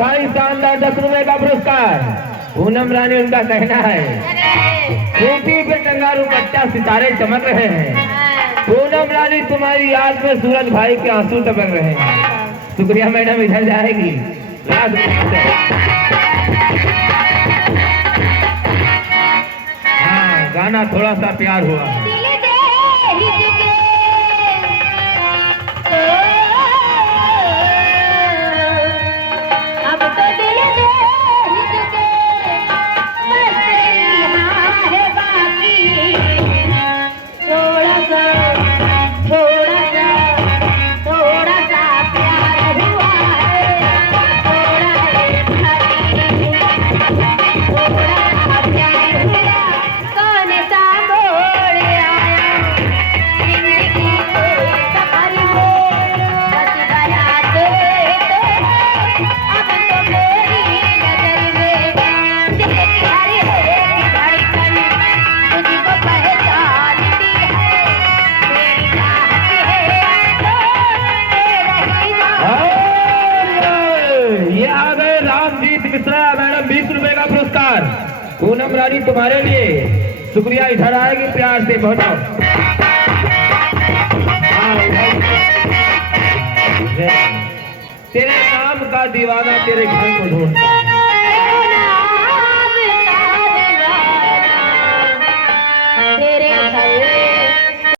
भाई शानदार 10 रुपए का पुरस्कार। पूनम रानी उनका कहना है खूंटी पे टंगा दुपट्टा सितारे चमक रहे हैं। पूनम रानी तुम्हारी याद में सूरज भाई के आंसू टपक रहे हैं। शुक्रिया मैडम, इधर जाएगी। हाँ, गाना थोड़ा सा प्यार हुआ। मैडम 20 रुपए का पुरस्कार पूनम रानी तुम्हारे लिए। शुक्रिया, इधर आएगी, प्यार से पहुंचाओ। तेरे नाम का दीवाना तेरे घर को ढूंढता।